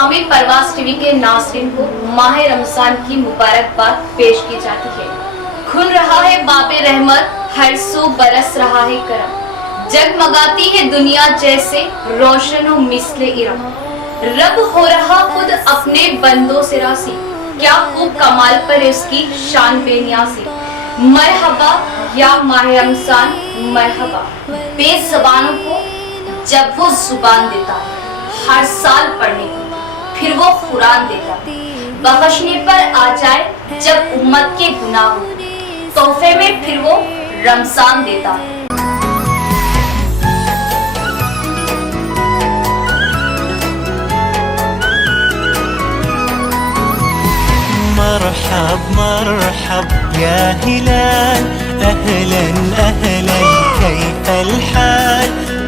तमामी परवास TV के नाज़रीन को माह रमजान की मुबारकबाद पेश की जाती है। खुल रहा है बाबे रहमत, हर सो बरस रहा है करम, जगमगाती है दुनिया जैसे रोशन व मिसले इरम। रब हो रहा खुद अपने बंदों से रासी, क्या खूब कमाल पर उसकी शान बेनियासी। मरहबा या माह रमजान मरहबा, बेज़बानों को जब वो जुबान देता है हर साल पढ़ने को, फिर वो कुरान देता है बख्शने पर आ जाए जब उम्मत के गुनाह हो, तोहफे में फिर वो रमजान देता है। मरहब मरहब या हिलाल, अहलन अहलन कैफल हाल,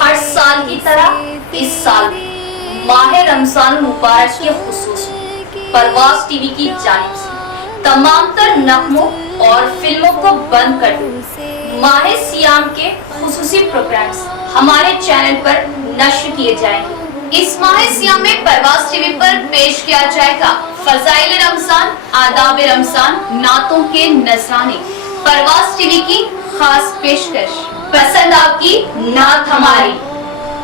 हर साल की तरह इस साल माह रमजान मुबारक के खुसूस परवास टीवी की जानिब से तमाम तर नगमों और फिल्मों को बंद कर दो। माह सियाम के खुसूसी प्रोग्राम्स हमारे चैनल पर नश्र किए जाएंगे। इस माह सियाम में परवास टीवी पर पेश किया जाएगा फजाइल रमजान, आदाब रमजान, नातों के नजराने। परवास टीवी की खास पेशकश, पसंद आपकी नात हमारी,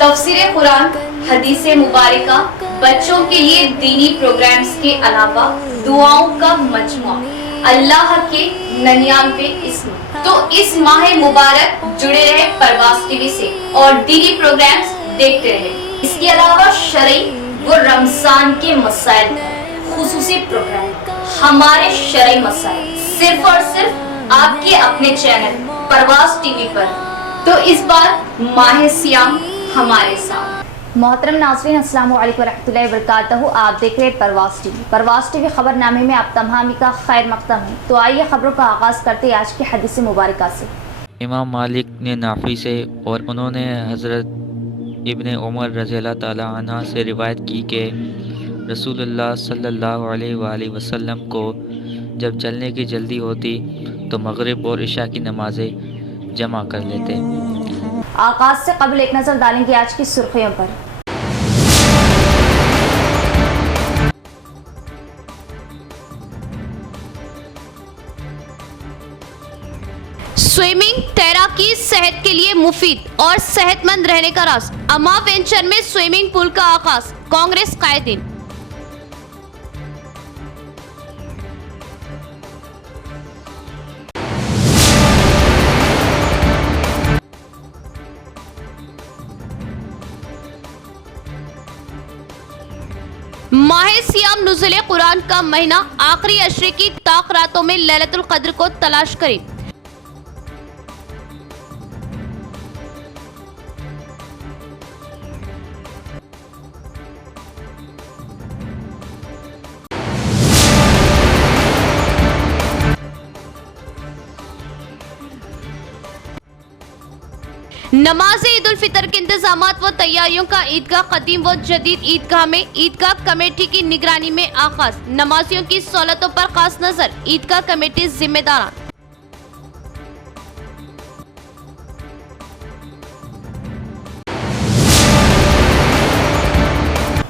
तफसीर कुरान, हदीसे मुबारका, बच्चों के लिए दीनी प्रोग्राम्स के अलावा दुआओं का मजमुआ, अल्लाह के 99 इस्म। तो इस माह मुबारक जुड़े रहे परवास टीवी से और दीनी प्रोग्राम्स देखते रहे। इसके अलावा शरई व रमजान के मसाइल खुसूसी प्रोग्राम, हमारे शरई मसाइल सिर्फ और सिर्फ आपके अपने चैनल परवास टीवी पर। तो इस बार माह सियाम हमारे साथ। मोहतरम नाज़रीन, अस्सलाम वालेकुम रहमतुल्लाहि व बरकातहू। आप देख रहे हैं परवास टीवी। परवास टीवी खबरनामे में आप तमाम का खैर मकदम है। तो आइए खबरों का आगाज़ करते हैं आज की हदीस मुबारका से। इमाम मालिक ने नाफी से और उन्होंने हज़रत इब्ने उमर रज़ियल्लाहु ताला अन्हा से रिवायत की कि रसूलुल्लाह सल्लल्लाहु अलैहि वसल्लम को जब चलने की जल्दी होती तो मगरिब और इशा की नमाज़ें जमा कर लेते। आगाज़ से कबल एक नज़र डालेंगे आज की सुर्खियों पर। स्विमिंग तैराकी सेहत के लिए मुफीद और सेहतमंद रहने का राज। अमा वेंचर में स्विमिंग पूल का आगाज, कांग्रेस कायदीन। माह सियाम नुज़ुल कुरान का महीना, आखिरी अशरे की ताक रातों में लैलतुल कद्र को तलाश करें। नमाज ईद उल फितर के इंतजामात व तैयारियों का ईदगाह कदीम व जदीद ईदगाह में ईदगाह कमेटी की निगरानी में आगाज। नमाजियों की सहूलतों पर खास नजर, ईदगाह कमेटी जिम्मेदार।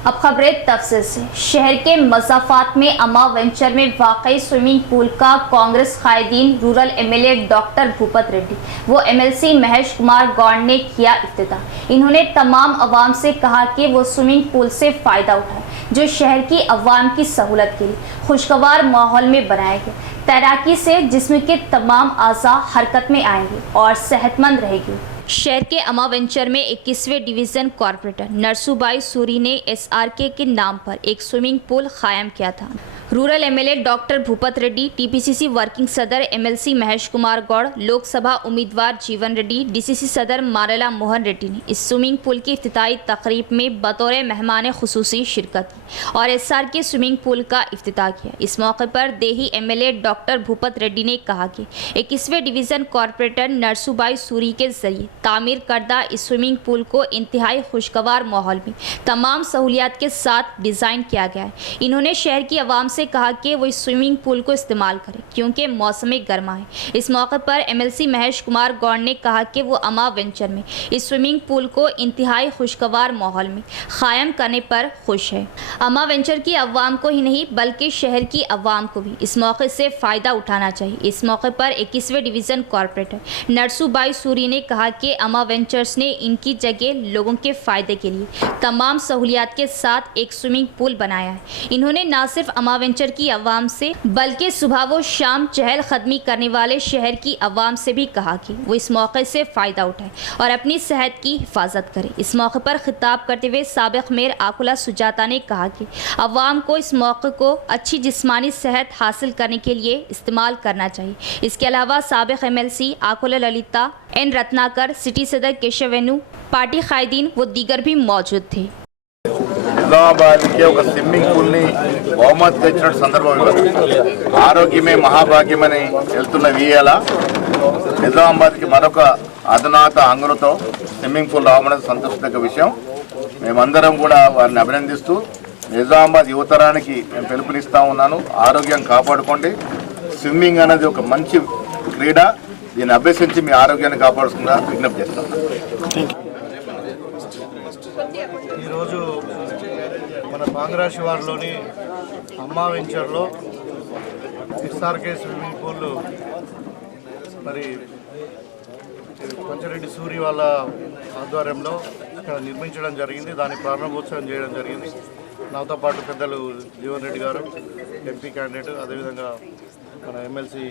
अब खबरें तफसील से। शहर के मज़ाफ़ात में अमा वेंचर में वाक़ई स्विमिंग पूल का कांग्रेस कायदीन rural MLA doctor Bhupat Reddy व एमएलसी महेश कुमार गौड़ ने किया इफ्तिताह। इन्होंने तमाम अवाम से कहा कि वो स्विमिंग पूल से फ़ायदा उठाए जो शहर की अवाम की सहूलत के लिए खुशगवार माहौल में बनाया गया। तैराकी से जिस्म के तमाम आज़ा हरकत में आएंगे और सेहतमंद रहेगी। शहर के अमा वेंचर में 21वें डिवीज़न कॉर्पोरेटर नरसूबाई सूरी ने एसआरके के नाम पर एक स्विमिंग पूल कायम किया था। Rural MLA doctor Bhupat Reddy, TPCC working सदर एमएलसी महेश कुमार गौड़, लोकसभा उम्मीदवार जीवन रेड्डी, डीसीसी सदर मारेला मोहन रेड्डी ने इस स्विमिंग पूल की इफ्तिताई तकरीब में बतौर मेहमान खुसूसी शिरकत की और एसआरके स्विमिंग पूल का इफ्तिताह किया। इस मौके पर देही एमएलए डॉक्टर भूपत रेड्डी ने कहा कि 21वें डिवीज़न कॉर्पोरेटर नरसूबाई सूरी के जरिए तामीर करदा इस स्विमिंग पूल को इंतहाई खुशगवार माहौल में तमाम सहूलियात के साथ डिज़ाइन किया गया है। इन्होंने शहर की आवाम से कहा कि वो इस स्विमिंग पूल को इस्तेमाल करें क्योंकि मौसम गर्मा है। इस मौके पर एमएलसी महेश कुमार गौड़ ने कहा कि वो अमा वेंचर में इस स्विमिंग पूल को इंतहाई खुशगवार माहौल में कायम करने पर खुश है। अमा वेंचर की अवाम को ही नहीं बल्कि शहर की अवाम को भी इस मौके से फ़ायदा उठाना चाहिए। इस मौके पर 21वें डिवीज़न कॉरपोरेटर नरसूबाई सूरी ने कहा कि अमा वेंचर्स ने इनकी जगह लोगों के फ़ायदे के लिए तमाम सहूलियात के साथ एक स्विमिंग पूल बनाया है। इन्होंने न सिर्फ अमा वेंचर की अवाम से बल्कि सुबह व शाम चहल कदमी करने वाले शहर की अवाम से भी कहा कि वो इस मौके से फ़ायदा उठाए और अपनी सेहत की हिफाजत करें। इस मौके पर खिताब करते हुए साबिक मेयर आकुला सुजाता ने कहा कि अवाम को इस मौके को अच्छी जिस्मानी सेहत हासिल करने के लिए इस्तेमाल करना चाहिए। इसके अलावा साबिक MLC आकुला Lalita N Ratnakar, city सदर केशव वेनु, पार्टी कायदीन व दीगर भी मौजूद थे। నిజామాబాద్కి ఒక స్విమ్మింగ్ పూల్ని బహుమతిగా ఇచ్చిన సందర్భం ఆరోగ్యమే మహాభాగ్యమని వెళ్తున్న వీయాల నిజామాబాద్కి మరొక అధునాత హంగులతో స్విమ్మింగ్ పూల్ రావడం సంతోషదగ్గ విషయం. మేమందరం కూడా వారిని అభినందిస్తూ నిజామాబాద్ యువతరానికి నేను పిలుపునిస్తా ఉన్నాను. ఆరోగ్యం కాపాడుకోండి. స్విమ్మింగ్ అనేది ఒక మంచి క్రీడ. దీన్ని అభ్యసించి మీ ఆరోగ్యాన్ని కాపాడుతుందా విజ్ఞప్తి చేస్తాను. ఈరోజు మన పాంగ్రా శివార్లోని అమ్మా వెంచర్లో ఎస్ఆర్కే స్విమ్మింగ్ పూల్ మరి పంచరెడ్డి సూరి వాళ్ళ ఆధ్వర్యంలో ఇక్కడ నిర్మించడం జరిగింది. దాని ప్రారంభోత్సవం చేయడం జరిగింది. నాతో పాటు పెద్దలు జీవన్ రెడ్డి గారు ఎంపీ క్యాండిడేట్, అదేవిధంగా మన ఎమ్మెల్సీ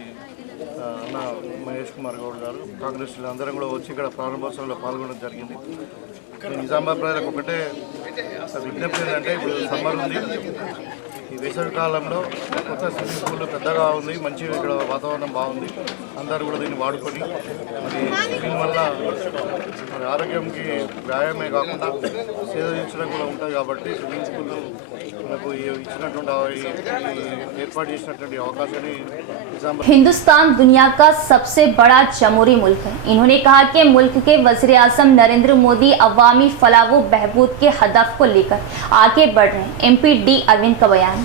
అన్న మహేష్ కుమార్ గౌడ్ గారు, కాంగ్రెస్ అందరం కూడా వచ్చి ఇక్కడ ప్రారంభోత్సవంలో పాల్గొనడం జరిగింది. నిజామాబాద్ ప్రజలకు ఒకటే విజ్ఞప్తి ఏంటంటే, ఇప్పుడు సమ్మర్ ఉంది, ఈ వేసవి కాలంలో కొత్త స్విమ్మింగ్ పూల్ పెద్దగా ఉంది, మంచి ఇక్కడ వాతావరణం బాగుంది. అందరూ కూడా దీన్ని వాడుకొని మరి స్విమ్మింగ్ వల్ల మరి ఆరోగ్యంకి వ్యాయామే కాకుండా సేద తీర్చడం కూడా ఉంటుంది. కాబట్టి స్విమ్మింగ్ పూల్ మనకు ఇచ్చినటువంటి ఏర్పాటు చేసినటువంటి అవకాశాన్ని हिंदुस्तान दुनिया का सबसे बड़ा जमहूरी मुल्क है। इन्होंने कहा कि मुल्क के वज़ीर आज़म नरेंद्र मोदी अवामी फलाह व बहबूद के हदफ को लेकर आगे बढ़ रहे हैं। एमपी डी अरविंद का बयान।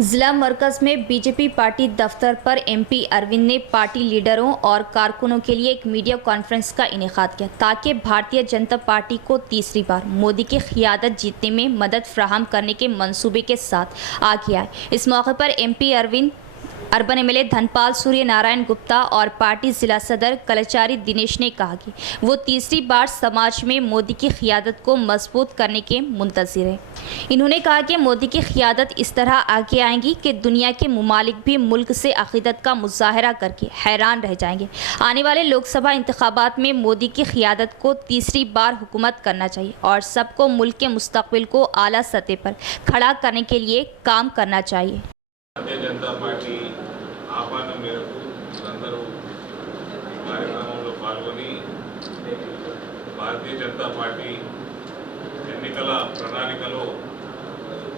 जिला मरकज़ में बीजेपी पार्टी दफ्तर पर एमपी अरविंद ने पार्टी लीडरों और कारकुनों के लिए एक मीडिया कॉन्फ्रेंस का इनेकाद किया ताकि भारतीय जनता पार्टी को तीसरी बार मोदी की क़ियादत जीतने में मदद फराहम करने के मंसूबे के साथ आगे आए। इस मौके पर MP Arvind, urban MLA Dhanpal Surya Narayan Gupta और पार्टी जिला सदर कलचारी दिनेश ने कहा कि वो तीसरी बार समाज में मोदी की क़ियादत को मजबूत करने के मुंतज़िर हैं। इन्होंने कहा कि मोदी की क़ियादत इस तरह आगे आएंगी कि दुनिया के ममालिक भी मुल्क से अक़ीदत का मुज़ाहरा करके हैरान रह जाएंगे। आने वाले लोकसभा इंतखाबात में मोदी की क़ियादत को तीसरी बार हुकूमत करना चाहिए और सबको मुल्क के मुस्तक़बिल को आला सतह पर खड़ा करने के लिए काम करना चाहिए। भारतीय जनता पार्टी ఆహ్వానం మేరకు అందరూ కార్యక్రమంలో పాల్గొని భారతీయ జనతా పార్టీ ఎన్నికల ప్రణాళికలో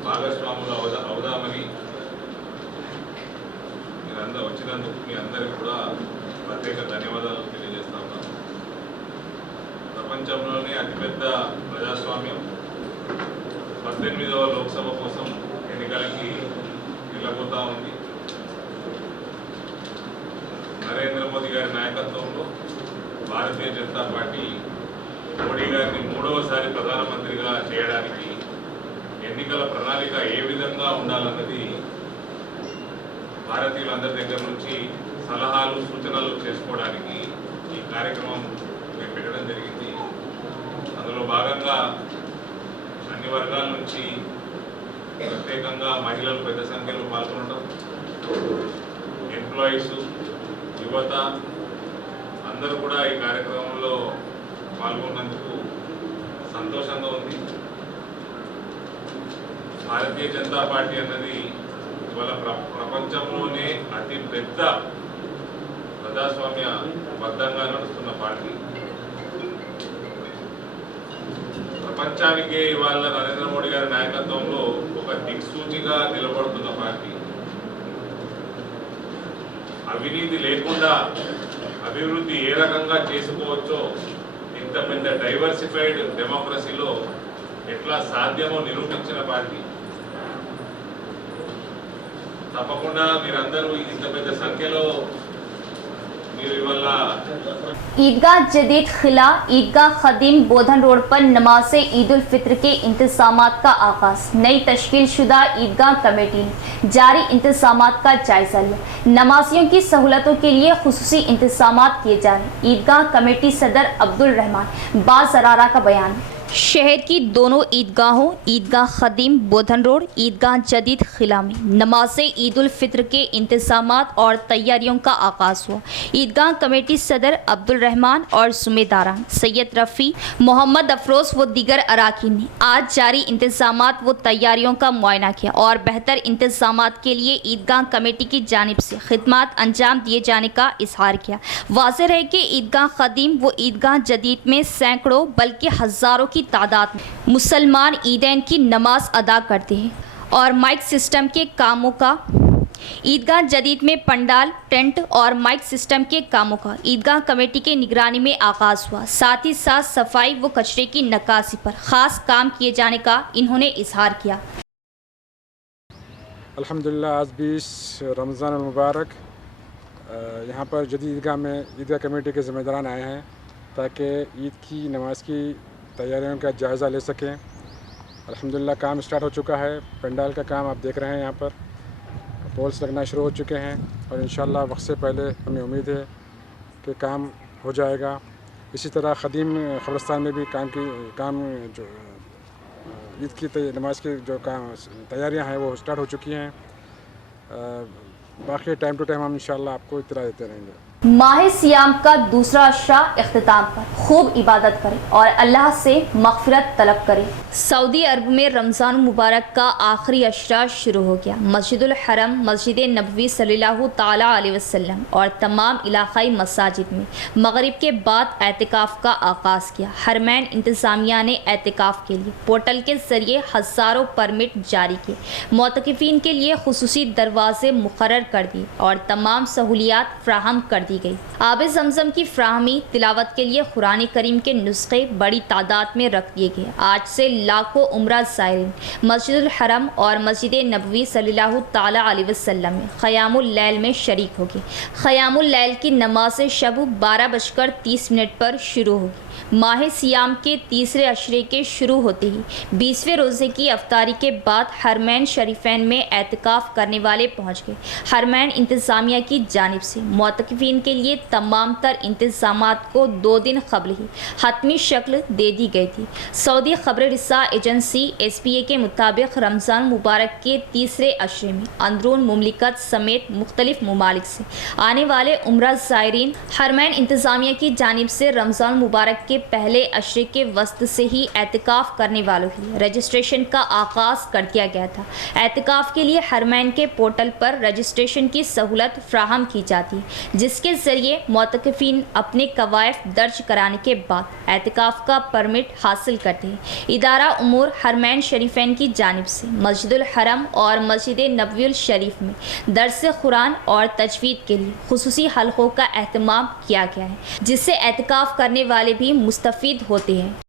భాగస్వాములు అవుదామని మీరందరూ వచ్చినందుకు మీ అందరికీ కూడా ప్రత్యేక ధన్యవాదాలు తెలియజేస్తా ఉన్నాను. ప్రపంచంలోనే అతిపెద్ద ప్రజాస్వామ్యం 18వ లోక్సభ కోసం ఎన్నికలకి వెళ్ళబోతా ఉంది. నరేంద్ర మోదీ గారి నాయకత్వంలో భారతీయ జనతా పార్టీ మోడీ గారిని 3వసారి ప్రధానమంత్రిగా చేయడానికి ఎన్నికల ప్రణాళిక ఏ విధంగా ఉండాలన్నది భారతీయులందరి దగ్గర నుంచి సలహాలు సూచనలు చేసుకోవడానికి ఈ కార్యక్రమం మేము పెట్టడం జరిగింది. అందులో భాగంగా అన్ని వర్గాల నుంచి ప్రత్యేకంగా మహిళలు పెద్ద సంఖ్యలో పాల్గొనడం, ఎంప్లాయీస్, యువత అందరూ కూడా ఈ కార్యక్రమంలో పాల్గొన్నందుకు సంతోషంగా ఉంది. భారతీయ జనతా పార్టీ అన్నది ఇవాళ ప్రపంచంలోనే అతి పెద్ద ప్రజాస్వామ్య బద్ధంగా నడుస్తున్న పార్టీ. ప్రపంచానికే ఇవాళ నరేంద్ర మోడీ గారి నాయకత్వంలో ఒక దిక్సూచిగా నిలబడుతున్న పార్టీ. అవినీతి లేకుండా అభివృద్ధి ఏ రకంగా చేసుకోవచ్చో ఇంత పెద్ద డైవర్సిఫైడ్ డెమోక్రసీలో ఎట్లా సాధ్యమో నిరూపించిన పార్టీ. తప్పకుండా మీరందరూ ఇంత పెద్ద సంఖ్యలో మీరు ఇవాళ ईदगाह जदीद खिला ईदगाह खदीम बोधन रोड पर नमाज ईद उल फित्र के इंतजामात का आगाज। नई तश्कील शुदा ईदगाह कमेटी ने जारी इंतजामात का जायजा लिया। नमाजियों की सहूलतों के लिए खुसूसी इंतजामात किए जा रहे। ईदगाह कमेटी सदर अब्दुल रहमान बाज़रारा का बयान। शहर की दोनों ईदगाहों ईदगाह खदीम बोधन रोड ईदगाह जदीद खिला में नमाज ईद उल फित्र के इंतजामात और तैयारियों का आगाज़ हुआ। ईदगाह कमेटी सदर अब्दुल रहमान और सुमेदारान सैयद रफ़ी मोहम्मद अफरोज़ व दीगर अराकीन ने आज जारी इंतजामात व तैयारियों का मुआयना किया और बेहतर इंतजामात के लिए ईदगाह कमेटी की जानिब से खिदमात अंजाम दिए जाने का इजहार किया। वाज़ेह है कि ईदगाह खदीम व ईदगाह जदीद में सैकड़ों बल्कि हज़ारों की तादाद में मुसलमान ईदैन की नमाज अदा करते हैं और माइक सिस्टम के कामों का ईदगाह जदीद में पंडाल टेंट और माइक सिस्टम के कामों का ईदगाह कमेटी के निगरानी में आगाज़ हुआ। साथ ही साथ सफाई व कचरे की नक्काशी पर ख़ास काम किए जाने का इन्होंने इजहार किया। अल्हम्दुलिल्लाह आज 20 रमज़ान मुबारक यहाँ पर जदीद ईदगाह में ईदगाह कमेटी के ज़िम्मेदारान आए हैं ताकि ईद की नमाज की तैयारियों का जायज़ा ले सकें। अल्हम्दुलिल्लाह काम स्टार्ट हो चुका है। पंडाल का काम आप देख रहे हैं, यहाँ पर पोल्स लगना शुरू हो चुके हैं और इंशाअल्लाह वक्त से पहले हमें उम्मीद है कि काम हो जाएगा। इसी तरह खदीम क़ब्रिस्तान में भी काम जो ईद की नमाज की जो काम तैयारियां हैं वो स्टार्ट हो चुकी हैं। बाकी टाइम टू टाइम हम इंशाअल्लाह आपको इत्तला देते रहेंगे। माह सियाम का दूसरा अशरा इख्तिताम पर खूब इबादत करें और अल्लाह से मग़फ़िरत तलब करें। सऊदी अरब में रमज़ान मुबारक का आखिरी अशरा शुरू हो गया। मस्जिदुल हरम मस्जिद नबवी सल्लल्लाहु ताला अलैहि वसल्लम और तमाम इलाक़ाई मसाजिद में मगरिब के बाद एतिकाफ़ का आगाज़ किया। हरमैन इंतज़ामिया ने एतिकाफ़ के लिए पोर्टल के ज़रिए हज़ारों परमिट जारी किए। मुतकिफ़ीन के लिए खुसूसी दरवाज़े मुक़र्रर कर दिए और तमाम सहूलियात फ़राहम कर दी गई। आब ज़मज़म की फ्राहमी तिलावत के लिए कुरान करीम के नुस्खे बड़ी तादाद में रख दिए गए। आज से लाखों उम्रा ज़ायरीन मस्जिदुल हरम और मस्जिद नबवी सल्लल्लाहु ताला अलैहि वसल्लम में क़यामुल लैल में शरीक होगी। क़यामुल लैल की नमाज शब 12:30 पर शुरू होगी। माह सियाम के तीसरे अशरे के शुरू होते ही 20वें रोज़े की अफ्तारी के बाद हरमैन शरीफैन में एतिकाफ़ करने वाले पहुँच गए। हरमैन इंतज़ामिया की जानिब से मुतकिफ़ीन के लिए तमाम तर इंतज़ामात को 2 दिन क़ब्ल ही हतमी शक्ल दे दी गई थी। सऊदी ख़बर रिसा एजेंसी SPA के मुताबिक रमज़ान मुबारक के तीसरे अशरे में अंदरून मुमलिकत समेत मुख्तलिफ ममालिक से आने वाले उम्रा ज़ायरीन हरमैन इंतज़ामिया की जानिब से रमज़ान मुबारक के पहले अशरे के वस्त से ही एतिकाफ़ करने वालों के लिए रजिस्ट्रेशन का आगाज़ कर दिया गया था। एतिकाफ़ के लिए हरमैन के पोर्टल पर रजिस्ट्रेशन की सहूलत फ्राहम की जाती है, जिसके ज़रिए मुतकिफ़ीन अपने कवायद दर्ज कराने के बाद एतिकाफ़ का परमिट हासिल करते हैं। इदारा उमूर हरमैन शरीफैन की जानिब से मस्जिदुल हरम और मस्जिद नबवियुल शरीफ में दर्स कुरान और तजवीद के लिए खुसूसी हलक़ों का एहतमाम किया गया है, जिससे एतिकाफ़ करने वाले भी मुस्तफ़ीद होते हैं।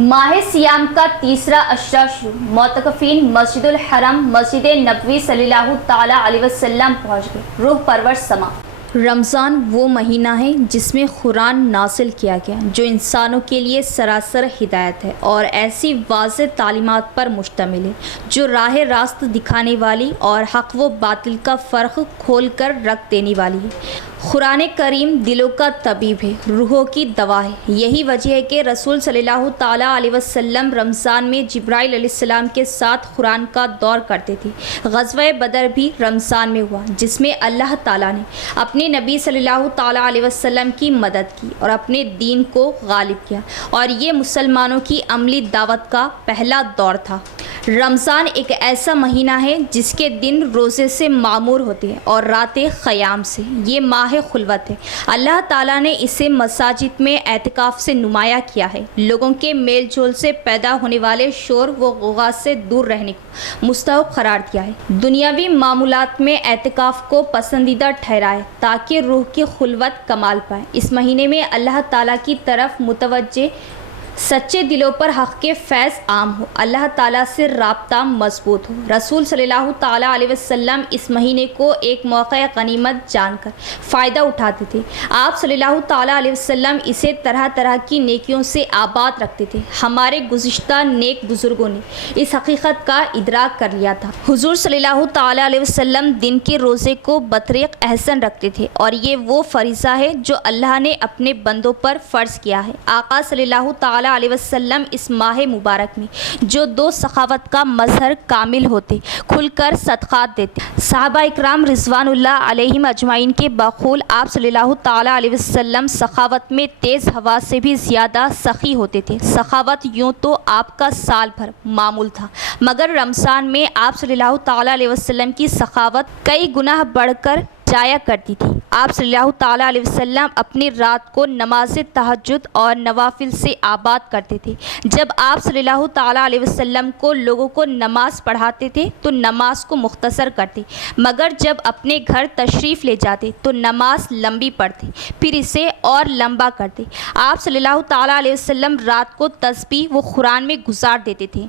माह सियाम का तीसरा अशरा शुरू। मुतकिफ़ीन मस्जिदुल हरम मस्जिद नबवी सल्लल्लाहु ताला अलैहि वसल्लम पहुँच गए। रूह परवर समा। रमज़ान वो महीना है जिसमें कुरान नाज़िल किया गया, जो इंसानों के लिए सरासर हिदायत है और ऐसी वाज़ेह तालीमात पर मुश्तमिल है जो राह रास्त दिखाने वाली और हक़ व बातिल का फ़र्क खोल कर रख देने वाली है। कुरान करीम दिलों का तबीब है, रूहों की दवा है। यही वजह है कि रसूल सल्लल्लाहु ताला अलैहि वसल्लम रमज़ान में जिब्राइल अलैहिस्सलाम के साथ कुरान का दौर करते थे। ग़ज़वा बदर भी रमज़ान में हुआ, जिसमें अल्लाह ताला ने अपने नबी सल्लल्लाहु ताला अलैहि वसल्लम की मदद की और अपने दीन को गालिब किया, और ये मुसलमानों की अमली दावत का पहला दौर था। रमज़ान एक ऐसा महीना है जिसके दिन रोज़े से मामूर होते हैं और रातें क़याम से। ये माह खुलवत है। अल्लाह ताला ने इसे मसाजिद में एतिकाफ़ से नुमाया किया है। लोगों के मेल जोल से पैदा होने वाले शोर व गुगा से दूर रहने को मुस्तहब करार दिया है। दुनियावी मामूलात में एतिकाफ़ को पसंदीदा ठहराए ताकि रूह की खुलवत कमाल पाए। इस महीने में अल्लाह ताला की तरफ मुतवज्जे सच्चे दिलों पर हक़ के फैज़ आम हो, अल्लाह ताला से राब्ता मजबूत हो। रसूल सल्लल्लाहु ताला अलैहि वसल्लम इस महीने को एक मौक़े गनीमत जानकर फ़ायदा उठाते थे। आप सल्लल्लाहु ताला अलैहि वसल्लम इसे तरह तरह की नेकियों से आबाद रखते थे। हमारे गुज़िश्ता नेक बुज़ुर्गों ने इस हकीकत का इदराक कर लिया था। हुज़ूर सल्लल्लाहु ताला अलैहि वसल्लम दिन के रोज़े को बतरीक़ एहसन रखते थे और ये वो फ़रीज़ा है जो अल्लाह ने अपने बंदों पर फ़र्ज़ किया है। आका सल्लल्लाहु ताला अलैहि वसल्लम इस माह मुबारक में जो दो सखावत का मज़हर कामिल होते, खुलकर सदक़ात देते। सहाबा इकराम रिज़वानुल्लाह अलैहिम अजमाइन के बखूल आप सल्लल्लाहु ताला अलैहि वसल्लम सखावत में तेज़ हवा से भी ज़्यादा सखी होते थे। सखावत यूँ तो आपका साल भर मामूल था, मगर रमज़ान में आप सल्लल्लाहु ताला अलैहि वसल्लम की सखावत कई गुना बढ़कर जाया करती थी। आप सल्लल्लाहु ताला अलैहि वसल्लम अपनी रात को नमाज तहज्जुद और नवाफिल से आबाद करते थे। जब आप सल्लल्लाहु ताला अलैहि वसल्लम को लोगों को नमाज पढ़ाते थे तो नमाज को मुख्तसर करते, मगर जब अपने घर तशरीफ़ ले जाते तो नमाज लंबी पढ़ते, फिर इसे और लंबा करते। आप सल्लल्लाहु ताला अलैहि वसल्लम रात को तस्बीह व कुरान में गुजार देते थे।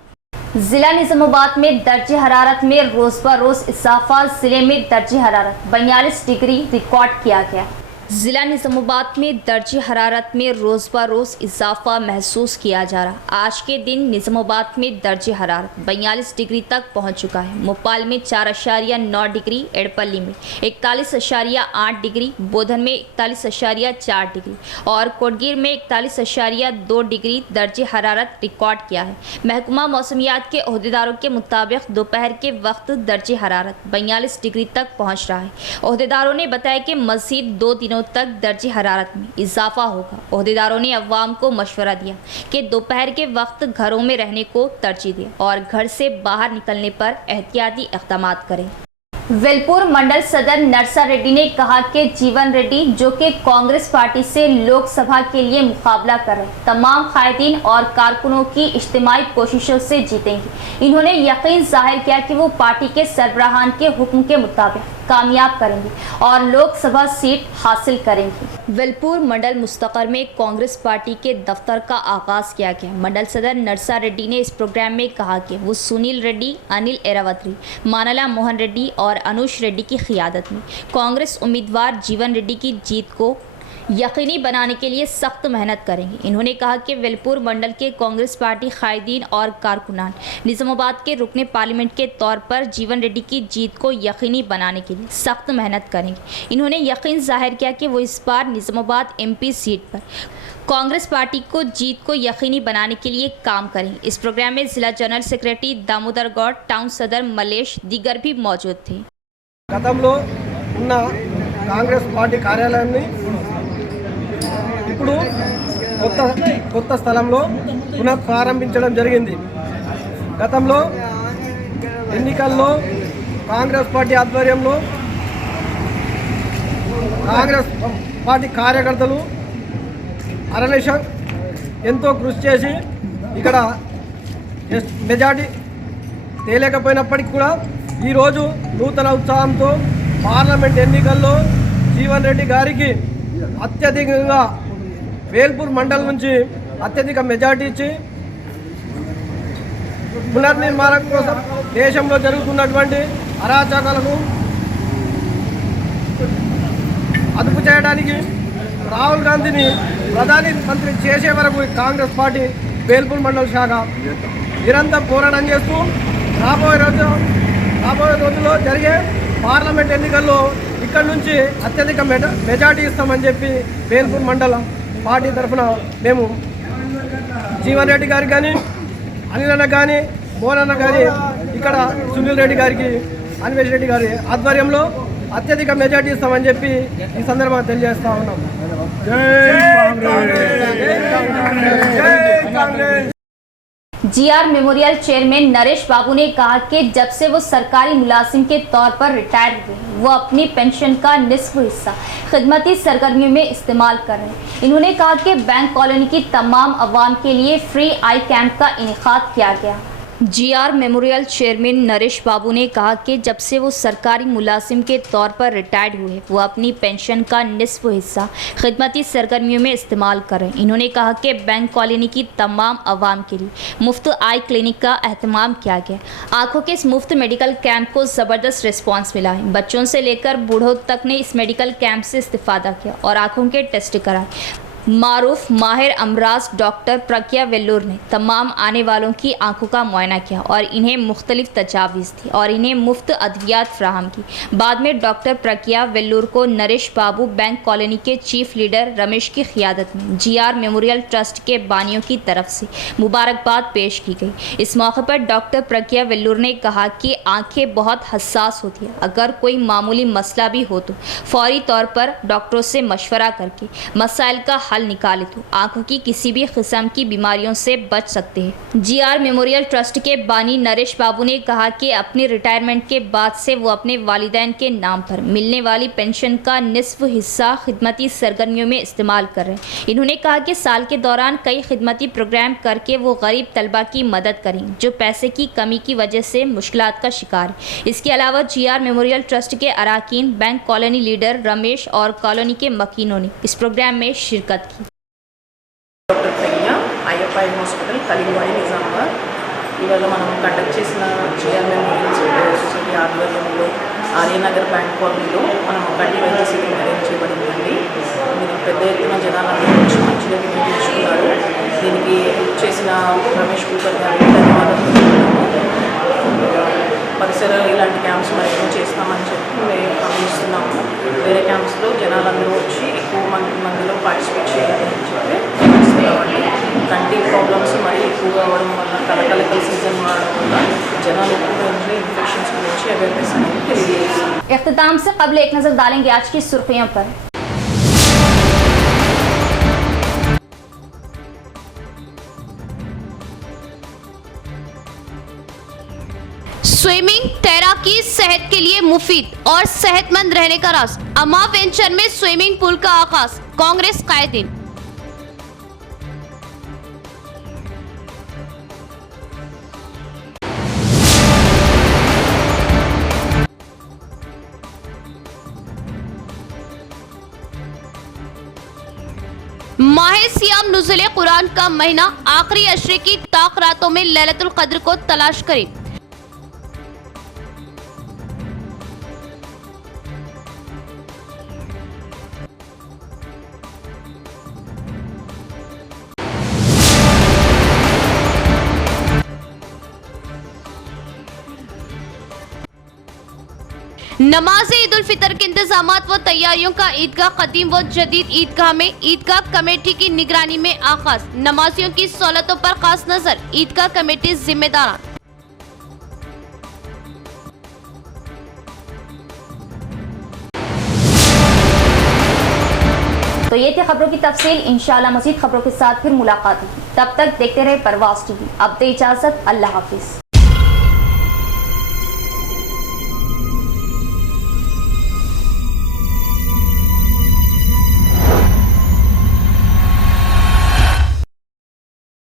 ज़िला निज़ामाबाद में दर्जे हरारत में रोज़ ब रोज़ इजाफा, ज़िले में दर्जे हरारत 42 डिग्री रिकॉर्ड किया गया। ज़िला निज़ामाबाद में दर्जे हरारत में रोज़ ब रोज़ इजाफा महसूस किया जा रहा। आज के दिन निज़ामाबाद में दर्जे हरारत 42 डिग्री तक पहुंच चुका है। भोपाल में 4.9 डिग्री, एड़पल्ली में 41.8 डिग्री, बोधन में 41.4 डिग्री और कोटगीर में 41.2 डिग्री दर्जे हरारत रिकॉर्ड किया है। महकमा मौसमियात के ओहदेदारों के मुताबिक दोपहर के वक्त दर्जे हरारत 42 डिग्री तक पहुँच रहा है। ओहदेदारों ने बताया कि मज़ीद 2 दिनों तक दर्जे हरारत में इजाफा होगा। ओहदेदारों ने अवाम को मशवरा दिया कि दोपहर के वक्त घरों में रहने को तरजीह दें और घर से बाहर निकलने पर एहतियाती इक़दाम करें। वेलपुर मंडल सदर नरसा रेड्डी ने कहा कि जीवन रेड्डी जो कि कांग्रेस पार्टी से लोकसभा के लिए मुकाबला कर रहे तमाम कायदीन और कारकुनों की इज्तिमाई कोशिशों से जीतेंगे। इन्होंने यकीन जाहिर किया कि वो पार्टी के सरबराहान के हुक्म के मुताबिक कामयाब करेंगे और लोकसभा सीट हासिल करेंगे। वेलपुर मंडल मुस्तकर में कांग्रेस पार्टी के दफ्तर का आगाज़ किया गया। मंडल सदर नरसा रेड्डी ने इस प्रोग्राम में कहा कि वो सुनील रेड्डी, अनिल एरावत्री, मानला मोहन रेड्डी और अनुष रेड्डी की क़ियादत में कांग्रेस उम्मीदवार जीवन रेड्डी की जीत को यकीनी बनाने के लिए सख्त मेहनत करेंगे। इन्होंने कहा कि वेलपुर मंडल के कांग्रेस पार्टी कायदीन और कारकुनान निज़ामाबाद के रुकने पार्लियामेंट के तौर पर जीवन रेड्डी की जीत को यकीनी बनाने के लिए सख्त मेहनत करेंगे। इन्होंने यकीन जाहिर किया कि वो इस बार निज़ामाबाद MP सीट पर कांग्रेस पार्टी को जीत को यकीनी बनाने के लिए काम करेंगे। इस प्रोग्राम में जिला general secretary Damodar Gaud, town सदर मलेश दीगर भी मौजूद थे। గతంలో ఉన్న కాంగ్రెస్ పార్టీ కార్యాలయాన్ని ఇప్పుడు కొత్త స్థలంలో పునః ప్రారంభించడం జరిగింది। గతంలో ఎన్నికల్లో కాంగ్రెస్ పార్టీ ఆధ్వర్యంలో కాంగ్రెస్ పార్టీ కార్యకర్తలు అరనిశం ఎంతో కృషి చేసి ఇక్కడ మెజారిటీ తేలేకపోయినప్పటికీ కూడా ఈరోజు నూతన ఉత్సాహంతో పార్లమెంట్ ఎన్నికల్లో జీవన్ రెడ్డి గారికి అత్యధికంగా వేల్పూర్ మండలం నుంచి అత్యధిక మెజార్టీ ఇచ్చి పునర్నిర్మాణం కోసం దేశంలో జరుగుతున్నటువంటి అరాచకాలకు అదుపు చేయడానికి రాహుల్ గాంధీని ప్రధాని మంత్రి చేసే వరకు కాంగ్రెస్ పార్టీ వేల్పూర్ మండల శాఖ నిరంతరం పోరాటం చేస్తూ రాబోయే రోజుల్లో జరిగే పార్లమెంట్ ఎన్నికల్లో ఇక్కడ నుంచి అత్యధిక మెజార్టీ ఇస్తామని చెప్పి వేల్పూర్ మండలం పార్టీ తరఫున మేము జీవన్ రెడ్డి గారికి కానీ అనిల్ అన్న కానీ మోహన్ అన్న కానీ ఇక్కడ సునీల్ రెడ్డి గారికి అన్వేష్ రెడ్డి గారి ఆధ్వర్యంలో అత్యధిక మెజార్టీ ఇస్తామని చెప్పి ఈ సందర్భంగా తెలియజేస్తా ఉన్నాం। GR मेमोरियल चेयरमैन नरेश बाबू ने कहा कि जब से वो सरकारी मुलाजिम के तौर पर रिटायर हुए वो अपनी पेंशन का निस्फ हिस्सा खिदमती सरगर्मियों में इस्तेमाल कर रहे हैं। इन्होंने कहा कि बैंक कॉलोनी की तमाम अवाम के लिए फ्री आई कैंप का इनेकाद किया गया। जीआर मेमोरियल चेयरमैन नरेश बाबू ने कहा कि जब से वो सरकारी मुलाजिम के तौर पर रिटायर्ड हुए वो अपनी पेंशन का निस्फ हिस्सा खिदमती सरगर्मियों में इस्तेमाल कर रहे हैं। इन्होंने कहा कि बैंक कॉलोनी की तमाम आवाम के लिए मुफ्त आई क्लिनिक का अहतमाम किया गया। आँखों के इस मुफ्त मेडिकल कैंप को ज़बरदस्त रिस्पॉन्स मिला है। बच्चों से लेकर बूढ़ों तक ने इस मेडिकल कैंप से इस्तिफादा किया और आँखों के टेस्ट कराए। मारूफ माहिर अमराज डॉक्टर प्रज्ञा वेल्लूर ने तमाम आने वालों की आंखों का मुआयना किया और इन्हें मुख्तलिफ तजावीज़ दी और इन्हें मुफ्त अद्वियात फ्राहम की। बाद में डॉक्टर प्रज्ञा वेल्लूर को नरेश बाबू बैंक कॉलोनी के चीफ लीडर रमेश की क़ियादत में जीआर मेमोरियल ट्रस्ट के बानियों की तरफ से मुबारकबाद पेश की गई। इस मौके पर डॉक्टर प्रज्ञा वेल्लूर ने कहा कि आँखें बहुत हसास होती है, अगर कोई मामूली मसला भी हो तो फौरी तौर पर डॉक्टरों से मशवरा करके मसाइल का हल निकाले तो आंखों की किसी भी किस्म की बीमारियों से बच सकते हैं। जीआर मेमोरियल ट्रस्ट के बानी नरेश बाबू ने कहा कि अपने रिटायरमेंट के बाद से वो अपने वालिदैन के नाम पर मिलने वाली पेंशन का निस्फ हिस्सा खिदमती सरगर्मियों में इस्तेमाल कर रहे हैं। इन्होंने कहा कि साल के दौरान कई खिदमती प्रोग्राम करके वो गरीब तलबा की मदद करेंगे जो पैसे की कमी की वजह से मुश्किलात का शिकार है। इसके अलावा जीआर मेमोरियल ट्रस्ट के अराकीन, बैंक कॉलोनी लीडर रमेश और कॉलोनी के मकीनों ने इस प्रोग्राम में शिरकत की। డాక్టర్ ప్రజ్ఞ ఐఎఫ్ఐ హాస్పిటల్ కలిగివాడి నిజామాబాద్ ఇవాళ మనం కండక్ట్ చేసిన జిఆర్ మెమోరియల్ సొసైటీ ఆధ్వర్యంలో ఆర్యనగర్ బ్యాంక్ కాలనీలో మనం కంటి వైద్య శిబిరం అరేంజ్ చేయబడిందండి. దీనికి పెద్ద ఎత్తున జనాలందరూ వచ్చి మంచిగా వినియోగించుకున్నారు. దీనికి చేసిన రమేష్ కుల్కర్ గారికి ధన్యవాదాలు. పరిసరాలు ఇలాంటి క్యాంప్స్ మరెన్నో చేస్తామని చెప్పి మేము గమనిస్తున్నాము. వేరే క్యాంప్స్లో జనాలందరూ వచ్చి ఎక్కువ మందిలో పార్టిసిపేట్ చేయాలని చెప్పి భావిస్తున్నామండి. కంటి ప్రాబ్లమ్స్ మరీ ఎక్కువగా అవ్వడం వల్ల కలకలకల సీజన్ వాడడం వల్ల జనాలు ఎక్కువగా ఇన్ఫెక్షన్స్ గురించి అవేర్నెస్ అనేది తెలియజేస్తారు. इख्तिताम से कबल एक नज़र डालेंगे आज की सुर्खियों पर। स्विमिंग तैराकी सेहत के लिए मुफीद और सेहतमंद रहने का राज। अमा वेंचर में स्विमिंग पूल का आगाज। कांग्रेस कायदीन। माहे सियाम नुज़ुले कुरान का महीना, आखिरी अशरे की ताक रातों में लैलतुल क़द्र को तलाश करें। नमाज ईद उल फितर के इंतजामात व तैयारियों का ईदगाह कदीम व जदीद ईदगाह में ईदगाह कमेटी की निगरानी में आगाज। नमाजियों की सहूलतों पर खास नजर, ईदगाह कमेटी जिम्मेदार। तो ये थी खबरों की तफसील। इंशाअल्लाह मज़ीद खबरों के साथ फिर मुलाकात होगी। तब तक देखते रहे परवाज़ टीवी। अब दे इजाज़त, अल्लाह हाफिज़।